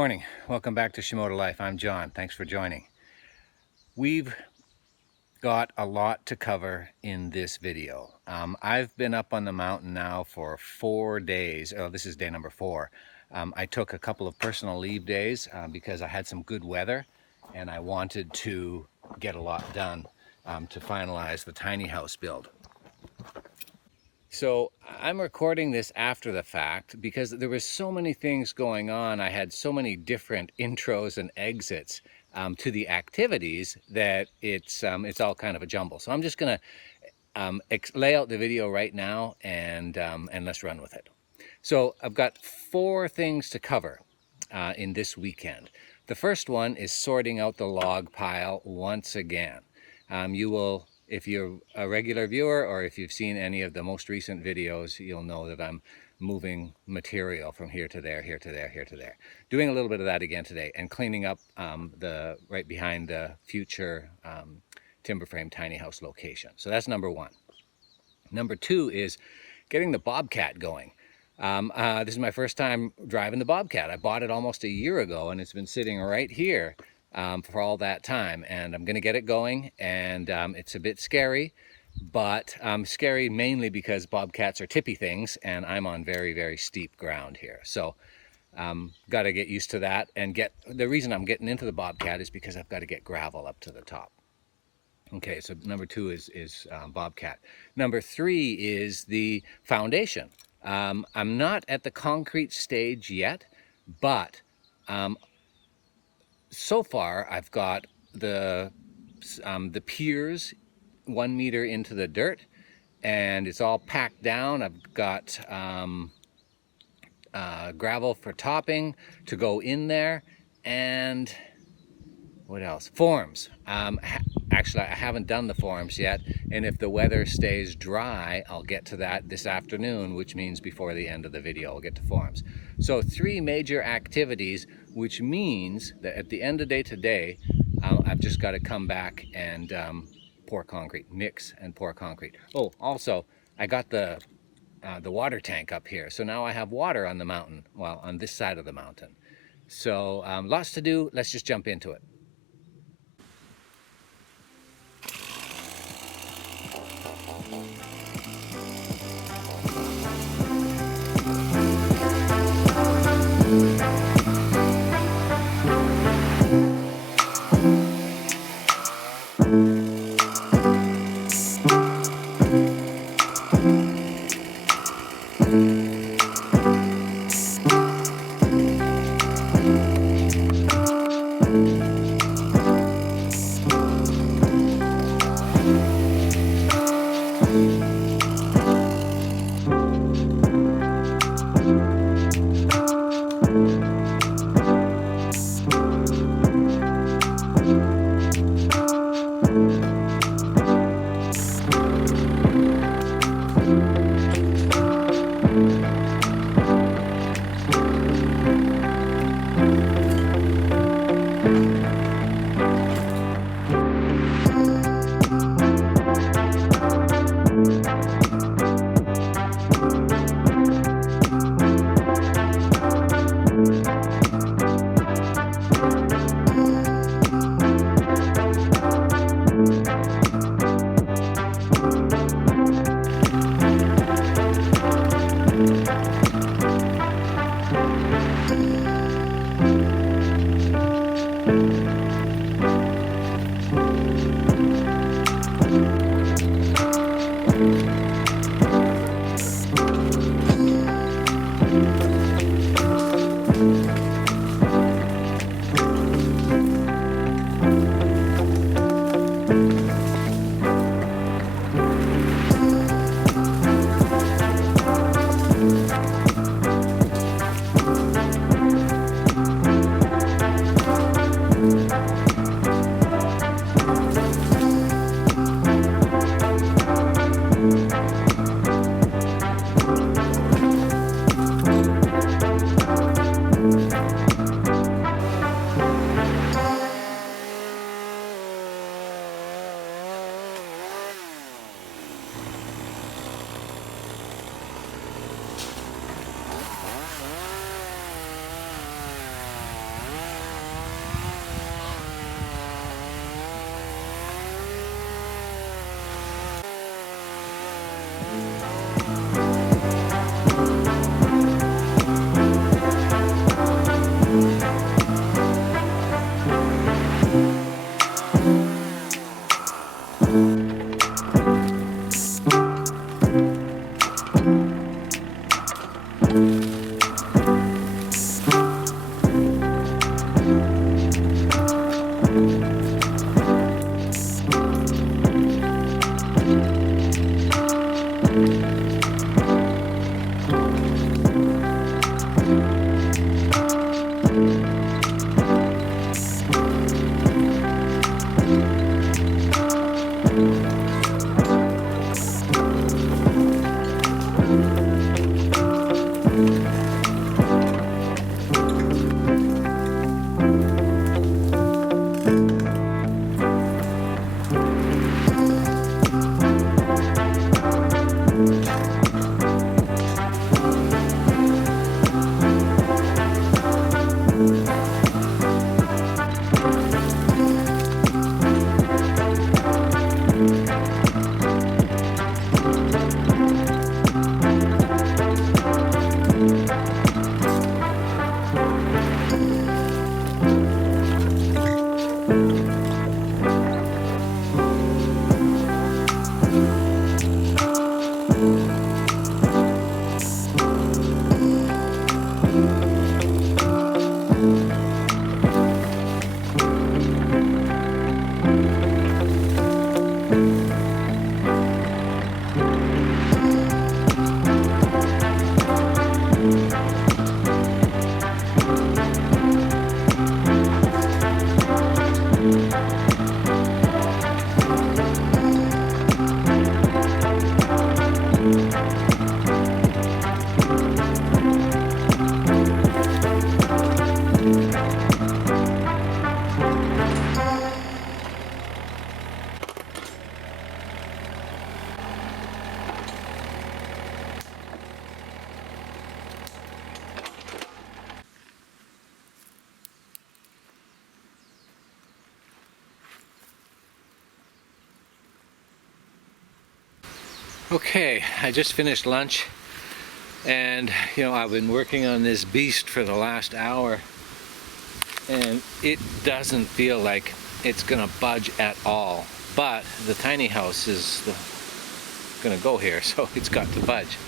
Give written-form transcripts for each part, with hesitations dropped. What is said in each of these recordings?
morning. Welcome back to Shimoda Life. I'm John. Thanks for joining. We've got a lot to cover in this video. I've been up on the mountain now for 4 days. Oh, this is day number 4. I took a couple of personal leave days because I had some good weather and I wanted to get a lot done to finalize the tiny house build. So I'm recording this after the fact because there was so many things going on. I had so many different intros and exits to the activities that it's all kind of a jumble. So I'm just gonna lay out the video right now and let's run with it. So I've got 4 things to cover in this weekend. The first one is sorting out the log pile once again. You will, if you're a regular viewer or if you've seen any of the most recent videos, you'll know that I'm moving material from here to there, here to there, here to there. Doing a little bit of that again today and cleaning up the right behind the future timber frame tiny house location. So that's number 1. Number 2 is getting the Bobcat going. This is my first time driving the Bobcat. I bought it almost a year ago and it's been sitting right here for all that time, and I'm gonna get it going, and it's a bit scary, but scary mainly because Bobcats are tippy things and I'm on very, very steep ground here. So got to get used to that, and the reason I'm getting into the Bobcat is because I've got to get gravel up to the top. Okay, so number 2 is Bobcat. Number 3 is the foundation. I'm not at the concrete stage yet, but so far I've got the piers 1 meter into the dirt, and it's all packed down. I've got gravel for topping to go in there, and what else? Forms. Actually, I haven't done the forms yet, and if the weather stays dry, I'll get to that this afternoon, which means before the end of the video, I'll get to forms. So 3 major activities, which means that at the end of the day today, I've just got to come back and pour concrete, mix and pour concrete. Oh, also, I got the water tank up here, so now I have water on the mountain, well, on this side of the mountain. So lots to do. Let's just jump into it. Okay, I just finished lunch, and I've been working on this beast for the last hour, and it doesn't feel like it's gonna budge at all. But the tiny house is gonna go here, so it's got to budge.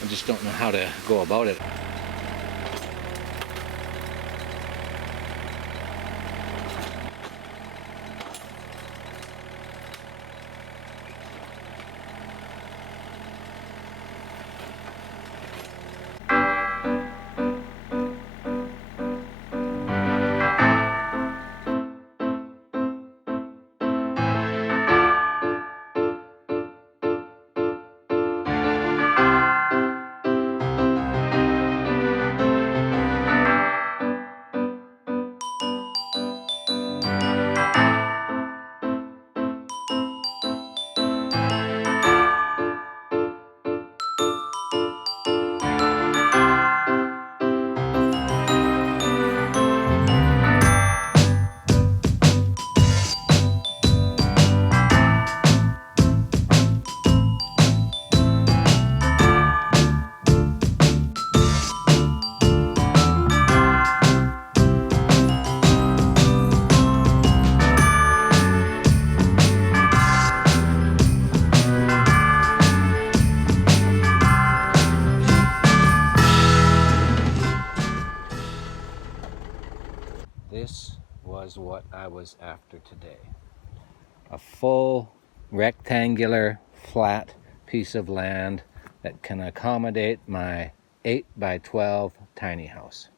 I just don't know how to go about it. This was what I was after today. A full rectangular flat piece of land that can accommodate my 8 by 12 tiny house.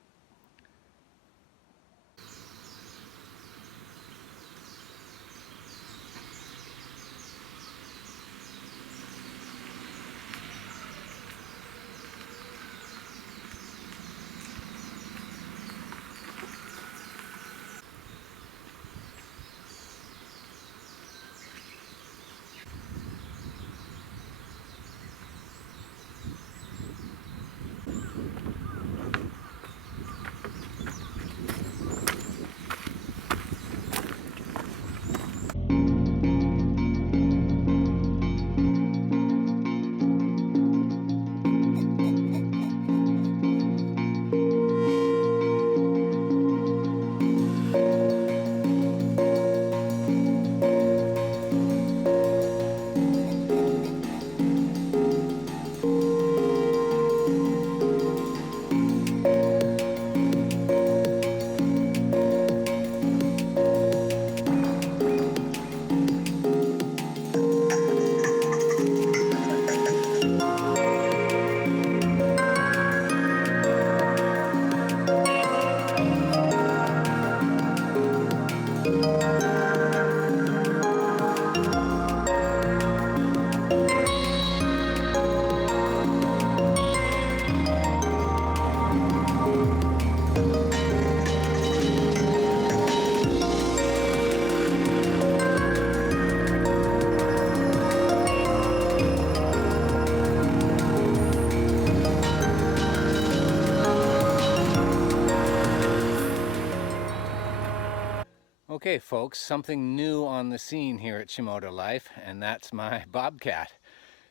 Okay, folks, something new on the scene here at Shimoda Life, and that's my Bobcat.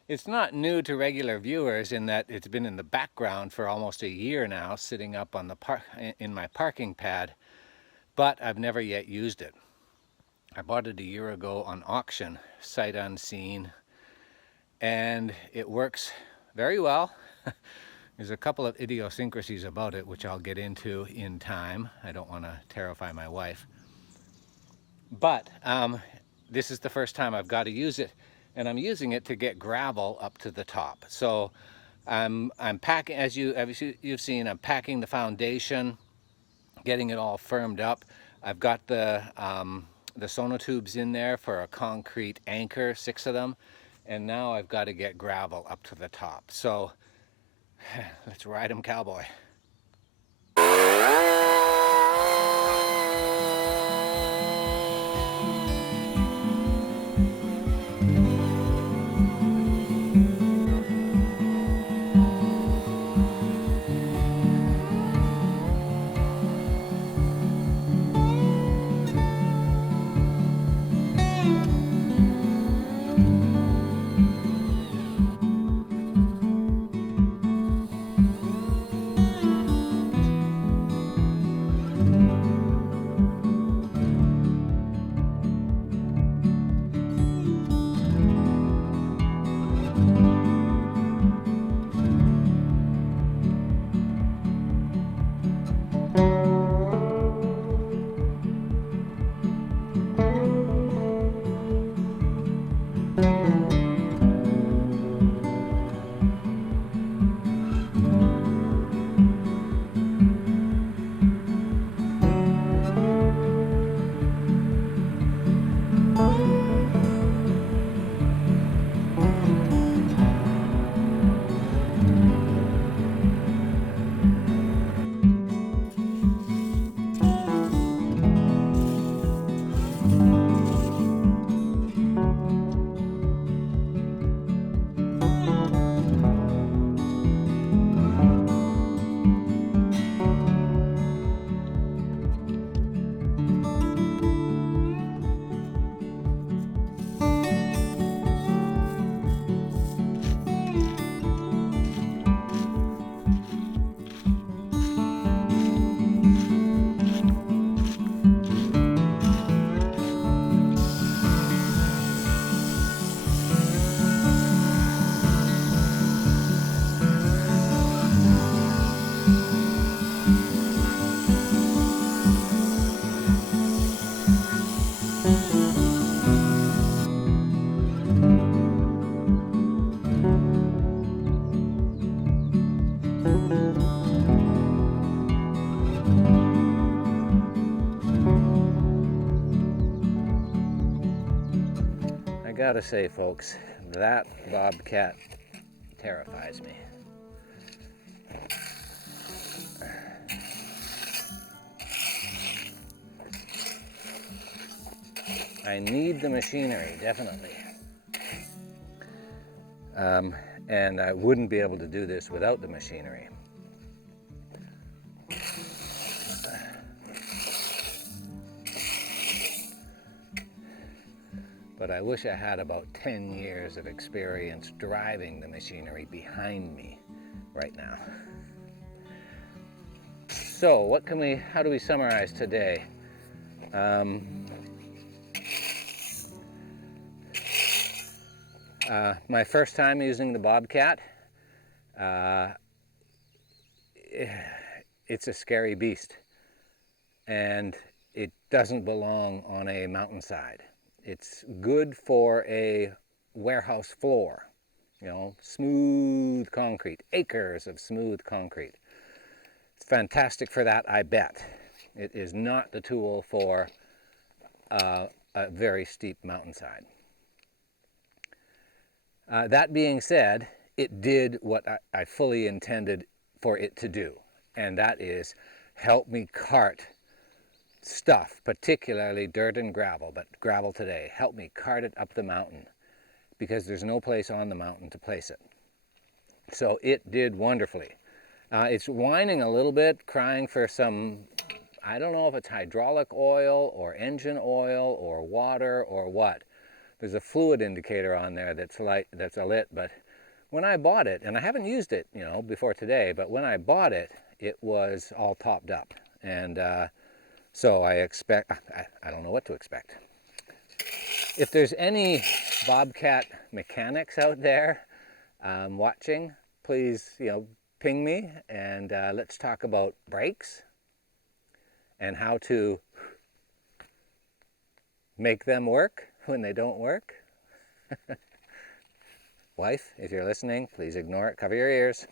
It's not new to regular viewers in that it's been in the background for almost a year now, sitting up on in my parking pad, but I've never yet used it. I bought it a year ago on auction, sight unseen, and it works very well. There's a couple of idiosyncrasies about it, which I'll get into in time. I don't want to terrify my wife. But this is the first time I've got to use it, and I'm using it to get gravel up to the top. So I'm packing, as you've seen, I'm packing the foundation, getting it all firmed up. I've got the sonotubes in there for a concrete anchor, 6 of them, and now I've got to get gravel up to the top. So let's ride 'em, cowboy. I gotta say, folks, that bobcat terrifies me. I need the machinery, definitely. And I wouldn't be able to do this without the machinery. But I wish I had about 10 years of experience driving the machinery behind me right now. So how do we summarize today? My first time using the Bobcat, it's a scary beast, and it doesn't belong on a mountainside. It's good for a warehouse floor, you know, smooth concrete, acres of smooth concrete. It's fantastic for that, I bet. It is not the tool for a very steep mountainside. That being said, it did what I fully intended for it to do, and that is help me cart stuff, particularly dirt and gravel, but gravel today. Help me cart it up the mountain because there's no place on the mountain to place it. So it did wonderfully. It's whining a little bit, crying for some, I don't know if it's hydraulic oil or engine oil or water or what. There's a fluid indicator on there that's lit, but when I bought it, and I haven't used it, you know, before today, but when I bought it, it was all topped up. And so I don't know what to expect. If there's any Bobcat mechanics out there watching, please, you know, ping me, and let's talk about brakes and how to make them work when they don't work. Wife, if you're listening, please ignore it, cover your ears.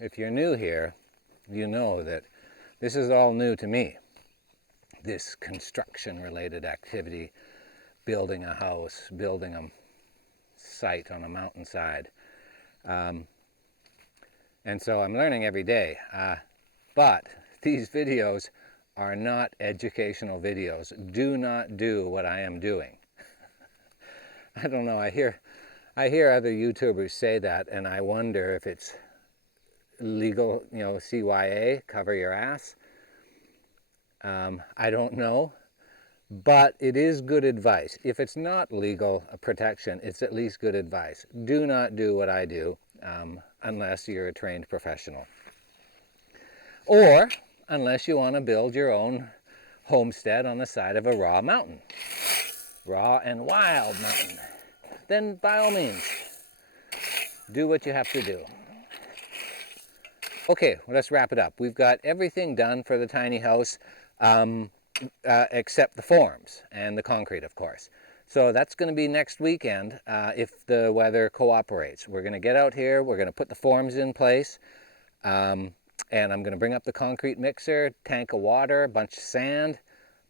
If you're new here, you know that this is all new to me. This construction-related activity, building a house, building a site on a mountainside. And so I'm learning every day. But these videos are not educational videos. Do not do what I am doing. I don't know, I hear other YouTubers say that, and I wonder if it's legal, you know, CYA, cover your ass. I don't know, but it is good advice. If it's not legal protection, it's at least good advice. Do not do what I do unless you're a trained professional. Or unless you want to build your own homestead on the side of a raw mountain. Raw and wild mountain. Then by all means, do what you have to do. Okay, well, let's wrap it up. We've got everything done for the tiny house except the forms and the concrete, of course. So that's going to be next weekend if the weather cooperates. We're going to get out here, we're going to put the forms in place, and I'm going to bring up the concrete mixer, tank of water, a bunch of sand,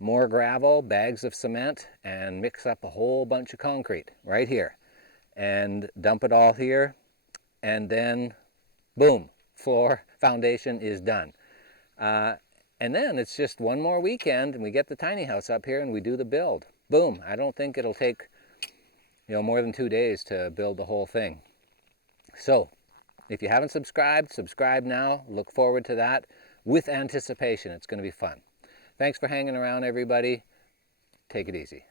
more gravel, bags of cement, and mix up a whole bunch of concrete right here. And dump it all here, and then boom, floor foundation is done. And then it's just one more weekend and we get the tiny house up here and we do the build. Boom. I don't think it'll take, more than 2 days to build the whole thing. So if you haven't subscribed, subscribe now. Look forward to that with anticipation. It's going to be fun. Thanks for hanging around, everybody. Take it easy.